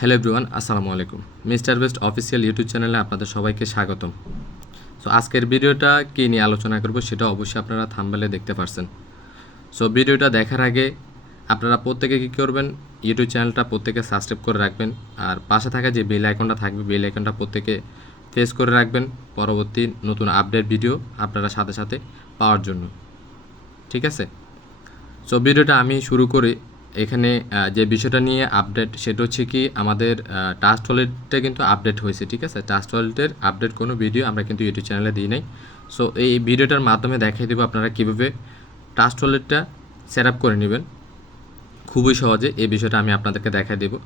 Hello everyone, আসসালামু আলাইকুম। Mister best official YouTube চ্যানেলে আপনাদের সবাইকে স্বাগতম। সো আজকের ভিডিওটা কী নিয়ে আলোচনা করব সেটা অবশ্যই আপনারা থাম্বনেলে দেখতে পারছেন। সো ভিডিওটা দেখার আগে আপনারা প্রত্যেকে কী করবেন, ইউটিউব চ্যানেলটা প্রত্যেকে সাবস্ক্রাইব করে রাখবেন, আর পাশে থাকা যে বেল আইকনটা থাকবে বেল আইকনটা প্রত্যেকে প্রেস করে রাখবেন পরবর্তী নতুন আপডেট ভিডিও আপনারা সাথে সাথে পাওয়ার জন্য। ঠিক আছে, সো ভিডিওটা আমি শুরু করি। এখানে যে বিষয়টা নিয়ে আপডেট সেটা হচ্ছে কি আমাদের টাস্ক ওয়ালেটটা কিন্তু আপডেট হয়েছে। ঠিক আছে, টাস্ক ওয়ালেটের আপডেট কোনো ভিডিও আমরা কিন্তু ইউটিউব চ্যানেলে দিই নাই। সো এই ভিডিওটার মাধ্যমে দেখিয়ে দেবো আপনারা কীভাবে টাস্ক ওয়ালেটটা সেট আপ করে নেবেন খুবই সহজে। এই বিষয়টা আমি আপনাদেরকে দেখাই দেবো।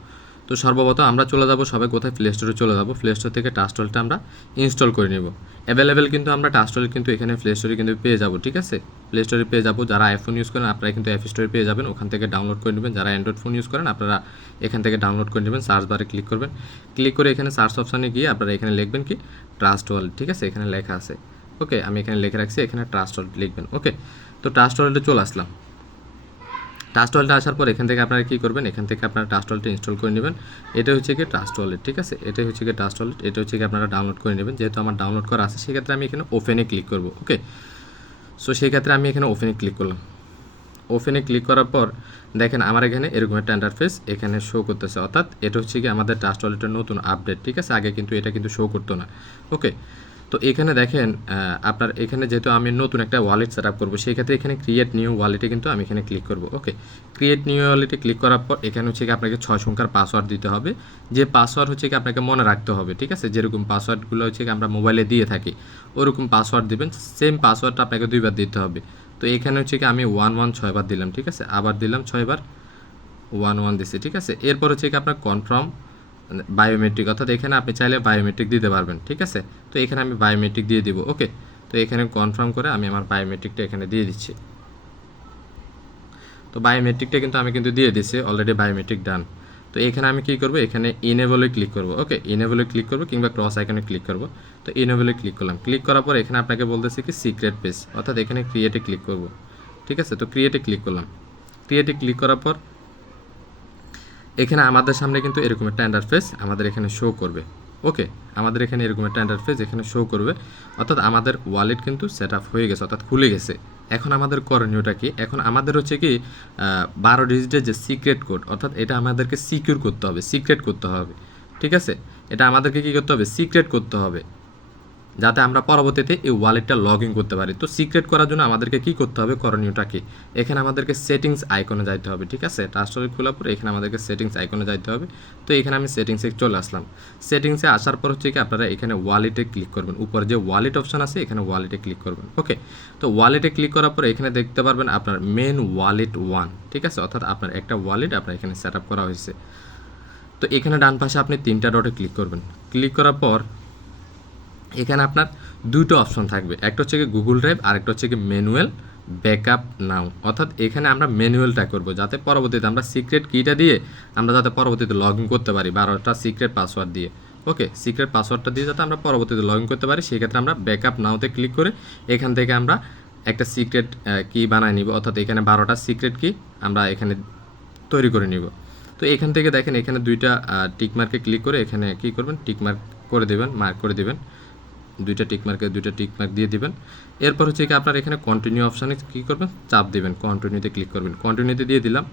তো সর্বপ্রথম আমরা চলে যাব সবাই কোথায়, প্লে স্টোরে চলে যাব। প্লে স্টোর থেকে টাস্ক ওয়ালেটটা আমরা ইনস্টল করে নেব। অ্যাভেলেবেল কিন্তু আমরা টাস্ক ওয়ালেট কিন্তু এখানে প্লে স্টোরে কিন্তু পেয়ে যাব। ঠিক আছে, প্লে স্টোরে পেয়ে যাব। যারা আইফোন ইউজ করেন আপনারা কিন্তু অ্যাপ স্টোরে পেয়ে যাবেন, ওখান থেকে ডাউনলোড করে নেবেন। যারা অ্যান্ড্রয়েড ফোন ইউজ করেন আপনারা এখান থেকে ডাউনলোড করে নেবেন। সার্চ বারে ক্লিক করবেন, ক্লিক করে এখানে সার্চ অপশানে গিয়ে আপনারা এখানে লিখবেন কি ট্রাস্ট ওয়ালেট। ঠিক আছে, এখানে লেখা আছে। ওকে, আমি এখানে লিখে রাখছি, এখানে ট্রাস্ট ওয়ালেট লিখবেন। ওকে, তো ট্রাস্ট ওয়ালেটে চলে আসলাম। ট্রাস্ট ওয়ালেটে আসার পর এখান থেকে আপনারা কী করবেন, এখান থেকে আপনারা ট্রাস্ট ওয়ালেটটা ইনস্টল করে নেবেন। এটা হচ্ছে কি ট্রাস্ট ওয়ালেট। ঠিক আছে, এটাই হচ্ছে কি ট্রাস্ট ওয়ালেট। এটা হচ্ছে কি আপনারা ডাউনলোড করে নেবেন। যেহেতু আমার ডাউনলোড করা আছে সেক্ষেত্রে আমি এখানে ওপেনে ক্লিক করব। ওকে, সো সেই ক্ষেত্রে আমি এখানে ওপেনে ক্লিক করলাম। ওপেনে ক্লিক করার পর দেখেন আমার এখানে এরকম একটা ইন্টারফেস এখানে শো করতেছে, অর্থাৎ এটা হচ্ছে কি আমাদের ট্রাস্ট ওয়ালেটের নতুন আপডেট। ঠিক আছে, আগে কিন্তু এটা কিন্তু শো করতো না। ওকে, তো এখানে দেখেন আপনার এখানে যেহেতু আমি নতুন একটা ওয়ালেট সেট আপ করবো সেই ক্ষেত্রে এখানে ক্রিয়েট নিউ ওয়ালেটে কিন্তু আমি এখানে ক্লিক করব। ওকে, ক্রিয়েট নিউ ওয়ালেটে ক্লিক করার পর এখানে হচ্ছে কি আপনাকে 6 সংখ্যার পাসওয়ার্ড দিতে হবে। যে পাসওয়ার্ড হচ্ছে কি আপনাকে মনে রাখতে হবে। ঠিক আছে, যেরকম পাসওয়ার্ডগুলো হচ্ছে কি আমরা মোবাইলে দিয়ে থাকি ওরকম পাসওয়ার্ড দিবেন। সেম পাসওয়ার্ডটা আপনাকে 2বার দিতে হবে। তো এখানে হচ্ছে কি আমি 11 6বার দিলাম। ঠিক আছে, আবার দিলাম 6বার 11 দিছি। ঠিক আছে, এরপর হচ্ছে কি আপনার কনফার্ম বায়োমেট্রিক, অর্থাৎ এখানে আপনি চাইলে বায়োমেট্রিক দিতে পারবেন। ঠিক আছে, তো এখানে আমি বায়োমেট্রিক দিয়ে দিব। ওকে, তো এখানে কনফার্ম করে আমি আমার বায়োমেট্রিকটা এখানে দিয়ে দিচ্ছি। তো বায়োমেট্রিকটা কিন্তু আমি কিন্তু দিয়ে দিচ্ছি অলরেডি, বায়োমেট্রিক ডান। তো এখানে আমি কী করবো, এখানে ইনেবলে ক্লিক করব। ওকে, ইনেবলে ক্লিক করব কিংবা ক্রস আইকনে ক্লিক করব। তো ইনেবলে ক্লিক করলাম। ক্লিক করার পর এখানে আপনাকে বলতেছি কি সিক্রেট পেজ, অর্থাৎ এখানে ক্রিয়েটে ক্লিক করব। ঠিক আছে, তো ক্রিয়েটে ক্লিক করলাম। ক্রিয়েটে ক্লিক করার পর এখানে আমাদের সামনে কিন্তু এরকম একটা ইন্টারফেস আমাদের এখানে শো করবে। ওকে, আমাদের এখানে এরকম একটা ইন্টারফেস এখানে শো করবে, অর্থাৎ আমাদের ওয়ালেট কিন্তু সেট আপ হয়ে গেছে, অর্থাৎ খুলে গেছে। এখন আমাদের করণীয়টা কি, এখন আমাদের হচ্ছে কি 12 ডিজিটের যে সিক্রেট কোড, অর্থাৎ এটা আমাদেরকে সিকিউর করতে হবে, সিক্রেট করতে হবে। ঠিক আছে, এটা আমাদেরকে কী করতে হবে, সিক্রেট করতে হবে, যাতে আমরা পরবর্তীতে এই ওয়ালেটটা লগ ইন করতে পারি। তো সিক্রেট করার জন্য আমাদেরকে কী করতে হবে, করণীয়টা কি, এখানে আমাদেরকে সেটিংস আইকনে যাইতে হবে। ঠিক আছে, ট্রাস্ট ওয়ালেট খোলার পরে এখানে আমাদেরকে সেটিংস আইকনে যাইতে হবে। তো এখানে আমি সেটিংসে চলে আসলাম। সেটিংসে আসার পর হচ্ছে কি আপনারা এখানে ওয়ালেটে ক্লিক করবেন, উপরে যে ওয়ালেট অপশন আছে এখানে ওয়ালেটে ক্লিক করবেন। ওকে, তো ওয়ালেটে ক্লিক করার পরে এখানে দেখতে পারবেন আপনার মেন ওয়ালেট 1। ঠিক আছে, অর্থাৎ আপনার একটা ওয়ালেট আপনার এখানে সেট আপ করা হয়েছে। তো এখানে ডান পাশে আপনি 3টা ডটে ক্লিক করবেন। ক্লিক করার পর এখানে আপনার দুটো অপশন থাকবে, একটা হচ্ছে কি গুগল ড্রাইভ আর একটা হচ্ছে কি ম্যানুয়াল ব্যাকআপ নাও, অর্থাৎ এখানে আমরা ম্যানুয়ালটা করব যাতে পরবর্তীতে আমরা সিক্রেট কিটা দিয়ে আমরা যাতে পরবর্তীতে লগ ইন করতে পারি 12টা সিক্রেট পাসওয়ার্ড দিয়ে। ওকে, সিক্রেট পাসওয়ার্ডটা দিয়ে যাতে আমরা পরবর্তীতে লগ ইন করতে পারি সেই ক্ষেত্রে আমরা ব্যাকআপ নাওতে ক্লিক করে এখান থেকে আমরা একটা সিক্রেট কি বানায় নিব, অর্থাৎ এখানে 12টা সিক্রেট কি আমরা এখানে তৈরি করে নিব। তো এখান থেকে দেখেন এখানে 2টা টিকমার্কে ক্লিক করে এখানে কী করবেন, টিকমার্ক করে দেবেন, মার্ক করে দেবেন। 2টা টিকমার্ক দিয়ে দিবেন। এরপর হচ্ছে কি আপনার এখানে কন্টিনিউ অপশানে কী করবেন, চাপ দেবেন, কন্টিনিউতে ক্লিক করবেন। কন্টিনিউতে দিয়ে দিলাম।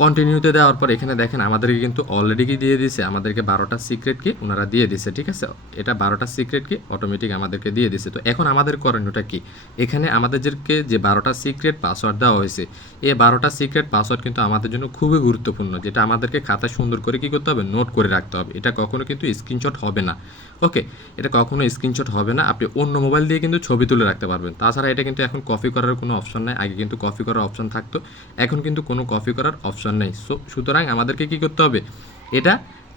কন্টিনিউতে দেওয়ার পর এখানে দেখেন আমাদেরকে কিন্তু অলরেডি কি দিয়ে দিয়েছে, আমাদেরকে 12টা সিক্রেট কি ওনারা দিয়ে দিছে। ঠিক আছে, এটা 12টা সিক্রেট কি অটোমেটিক আমাদেরকে দিয়ে দিছে। তো এখন আমাদের করণীয়টা কি, এখানে আমাদেরকে যে 12টা সিক্রেট পাসওয়ার্ড দেওয়া হয়েছে এই 12টা সিক্রেট পাসওয়ার্ড কিন্তু আমাদের জন্য খুবই গুরুত্বপূর্ণ, যেটা আমাদেরকে খাতায় সুন্দর করে কী করতে হবে, নোট করে রাখতে হবে। এটা কখনো কিন্তু স্ক্রিনশট হবে না। ওকে, এটা কখনো স্ক্রিনশট হবে না, আপনি অন্য মোবাইল দিয়ে কিন্তু ছবি তুলে রাখতে পারবেন। তাছাড়া এটা কিন্তু এখন কপি করার কোনো অপশন নেই, আগে কিন্তু কপি করার অপশন থাকতো, এখন কিন্তু কোনো কপি করার অপশন নেই। সুতরাং আমাদেরকে কী করতে হবে, এটা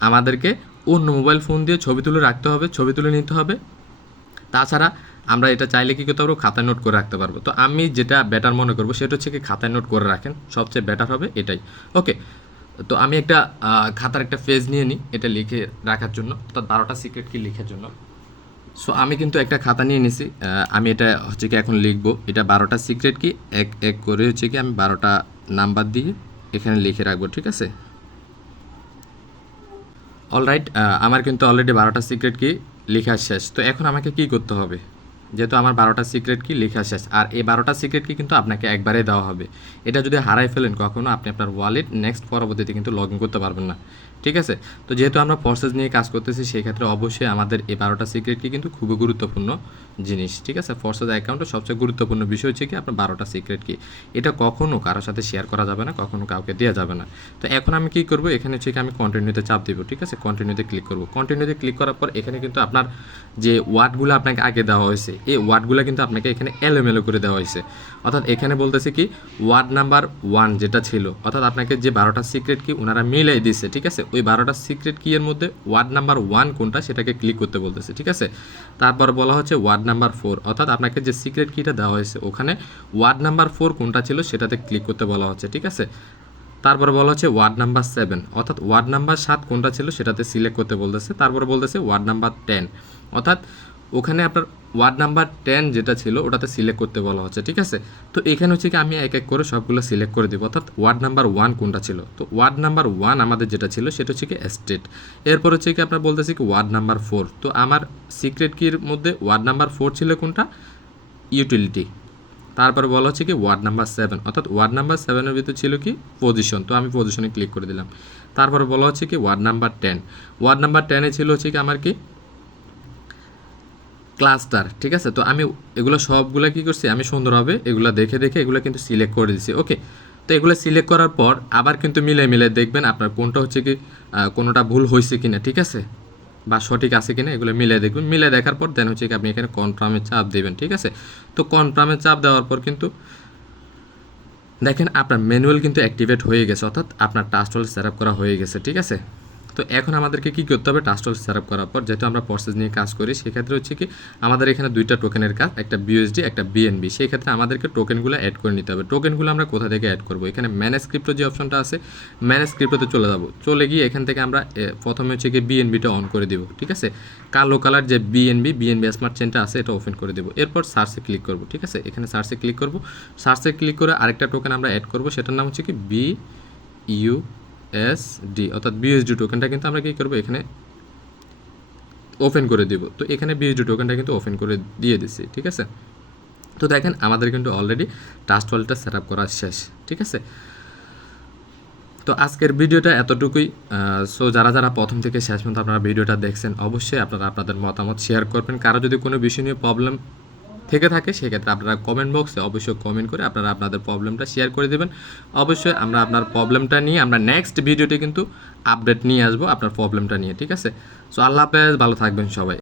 আমাদেরকে অন্য মোবাইল ফোন দিয়ে ছবি তুলে রাখতে হবে, ছবি তুলে নিতে হবে। তাছাড়া আমরা এটা চাইলে কী করতে পারবো, খাতায় নোট করে রাখতে পারবো। তো আমি যেটা বেটার মনে করবো সেটা হচ্ছে কি খাতায় নোট করে রাখেন, সবচেয়ে বেটার হবে এটাই। ওকে, তো আমি একটা খাতার একটা পেজ নিয়ে নিই এটা লিখে রাখার জন্য, অর্থাৎ 12টা সিক্রেট কি লেখার জন্য। সো আমি কিন্তু একটা খাতা নিয়ে নিছি, আমি এটা হচ্ছে কি এখন লিখবো, এটা 12টা সিক্রেট কি এক এক করে হচ্ছে কি আমি 12টা নাম্বার দিয়ে এখানে লিখে রাখবো। ঠিক আছে, অলরাইট, আমার কিন্তু অলরেডি 12টা সিক্রেট কি লেখা শেষ। তো এখন আমাকে কি করতে হবে? যেহেতু আমার 12টা সিক্রেট কি লেখা শেষ, আর এই 12টা সিক্রেট কি কিন্তু আপনাকে একবারে দেওয়া হবে। এটা যদি হারাই ফেলেন কখনো, আপনি আপনার ওয়ালেট নেক্সট পরবর্তীতে কিন্তু লগ ইন করতে পারবেন না। ঠিক আছে? তো যেহেতু আমরা প্রসেস নিয়ে কাজ করতেছি, সেই ক্ষেত্রে অবশ্যই আমাদের এই 12টা সিক্রেট কি কিন্তু খুবই গুরুত্বপূর্ণ জিনিস। ঠিক আছে? ফোর্সেস অ্যাকাউন্টে সবচেয়ে গুরুত্বপূর্ণ বিষয় হচ্ছে কি আপনার 12টা সিক্রেট কি। এটা কখনো কারোর সাথে শেয়ার করা যাবে না, কখনো কাউকে দেওয়া যাবে না। তো এখন আমি কি করব? এখানে হচ্ছে কি আমি কন্টিনিউতে চাপ দিব। ঠিক আছে? কন্টিনিউতে ক্লিক করব। কন্টিনিউতে ক্লিক করার পর এখানে কিন্তু আপনার যে ওয়ার্ডগুলো আপনাকে আগে দেওয়া হয়েছে, এই ওয়ার্ডগুলো কিন্তু আপনাকে এখানে এলোমেলো করে দেওয়া হয়েছে। অর্থাৎ এখানে বলতেছে কি ওয়ার্ড নাম্বার 1 যেটা ছিল, অর্থাৎ আপনাকে যে 12টা সিক্রেট কি ওনারা মিলাই দিছে। ঠিক আছে? ওই 12টা সিক্রেট কি এর মধ্যে ওয়ার্ড নাম্বার 1 কোনটা সেটাকে ক্লিক করতে বলতেছে। ঠিক আছে? তারপর বলা হচ্ছে ওয়ার্ড নাম্বার 4, অর্থাৎ আপনাকে যে সিক্রেট কিটা দেওয়া হয়েছে ওখানে ওয়ার্ড নাম্বার 4 কোনটা ছিল সেটাতে ক্লিক করতে বলা হচ্ছে। ঠিক আছে? তারপরে বলা হচ্ছে ওয়ার্ড নাম্বার 7, অর্থাৎ ওয়ার্ড নাম্বার 7 কোনটা ছিল সেটাতে সিলেক্ট করতে বলতেছে। তারপরে বলতেছে ওয়ার্ড নাম্বার 10, অর্থাৎ ওখানে আপনার ওয়ার্ড নাম্বার 10 যেটা ছিল ওটাতে সিলেক্ট করতে বলা হচ্ছে। ঠিক আছে? তো এখানে হচ্ছে কি আমি এক এক করে সবগুলো সিলেক্ট করে দেবো, অর্থাৎ ওয়ার্ড নাম্বার 1 কোনটা ছিল। তো ওয়ার্ড নাম্বার 1 আমাদের যেটা ছিল সেটা হচ্ছে কি স্টেট। এরপর হচ্ছে কি আপনার বলতেছে কি ওয়ার্ড নাম্বার 4। তো আমার সিক্রেট কির মধ্যে ওয়ার্ড নাম্বার 4 ছিল কোনটা? ইউটিলিটি। তারপরে বলা হচ্ছে কি ওয়ার্ড নাম্বার 7, অর্থাৎ ওয়ার্ড নাম্বার 7-এর ভিতরে ছিল কি পজিশন। তো আমি পজিশনে ক্লিক করে দিলাম। তারপরে বলা হচ্ছে কি ওয়ার্ড নাম্বার 10। ওয়ার্ড নাম্বার 10-এ ছিল হচ্ছে কি আমার কি ক্লাস্টার। ঠিক আছে? তো আমি এগুলো সবগুলো কি করছি, আমি সুন্দরভাবে এগুলো দেখে দেখে এগুলো কিন্তু সিলেক্ট করে দিছি। ওকে, তো এগুলো সিলেক্ট করার পর আবার কিন্তু মিলে মিলে দেখবেন আপনার কোনটা হচ্ছে কি কোনোটা ভুল হয়েছে কিনা। ঠিক আছে? বা সঠিক আছে কিনা এগুলো মিলে দেখবেন। মিলে দেখার পর দেন হচ্ছে কি আপনি এখানে কনফার্মে চাপ দেবেন। ঠিক আছে? তো কনফার্মে চাপ দেওয়ার পর কিন্তু দেখেন আপনার ম্যানুয়াল কিন্তু অ্যাক্টিভেট হয়ে গেছে, অর্থাৎ আপনার টাস্টল সেট আপ করা হয়ে গেছে। ঠিক আছে? তো এখন আমাদেরকে কী করতে হবে? টাস্টল সেট আপ করার পর যেহেতু আমরা প্রসেস নিয়ে কাজ করি, সেক্ষেত্রে হচ্ছে কি আমাদের এখানে দুইটা টোকেনের কাজ, একটা বিউএসডি একটা বিএনবি। সেই ক্ষেত্রে আমাদেরকে টোকেনগুলো অ্যাড করে নিতে হবে। টোকেনগুলো আমরা কোথা থেকে অ্যাড করবো? এখানে ম্যানেজ ক্রিপ্টো যে অপশনটা আছে, ম্যানেজ ক্রিপ্টোতে চলে যাবো। চলে গিয়ে এখান থেকে আমরা প্রথমে হচ্ছে কি বিএনবিটা অন করে দিব। ঠিক আছে? কালো কালার যে বিএনবি স্মার্ট চেনটা আছে এটা ওপেন করে দেবো। এরপর সার্চে ক্লিক করবো। ঠিক আছে? এখানে সার্চে ক্লিক করবো। সার্চে ক্লিক করে আরেকটা টোকেন আমরা অ্যাড করবো, সেটার নাম হচ্ছে কি বিইউএসডি, অর্থাৎ বিএসডি টোকেনটা কিন্তু আমরা কী করবো এখানে ওপেন করে দিব। তো এখানে বিএসডি টোকেনটা কিন্তু ওপেন করে দিয়ে দিছি। ঠিক আছে? তো দেখেন আমাদের কিন্তু অলরেডি ট্রাস্ট ওয়ালেটটা সেট আপ করা শেষ। ঠিক আছে? তো আজকের ভিডিওটা এতটুকুই। সো যারা যারা প্রথম থেকে শেষ পর্যন্ত আপনারা ভিডিওটা দেখছেন, অবশ্যই আপনারা আপনাদের মতামত শেয়ার করবেন। কারো যদি কোনো বিষয় নিয়ে প্রবলেম থেকে থাকে সেক্ষেত্রে আপনারা কমেন্ট বক্সে অবশ্যই কমেন্ট করে আপনারা আপনাদের প্রবলেমটা শেয়ার করে দেবেন। অবশ্যই আমরা আপনার প্রবলেমটা নিয়ে আমরা নেক্সট ভিডিওতে কিন্তু আপডেট নিয়ে আসবো আপনার প্রবলেমটা নিয়ে। ঠিক আছে? সো আল্লাহ হাফেজ, ভালো থাকবেন সবাই।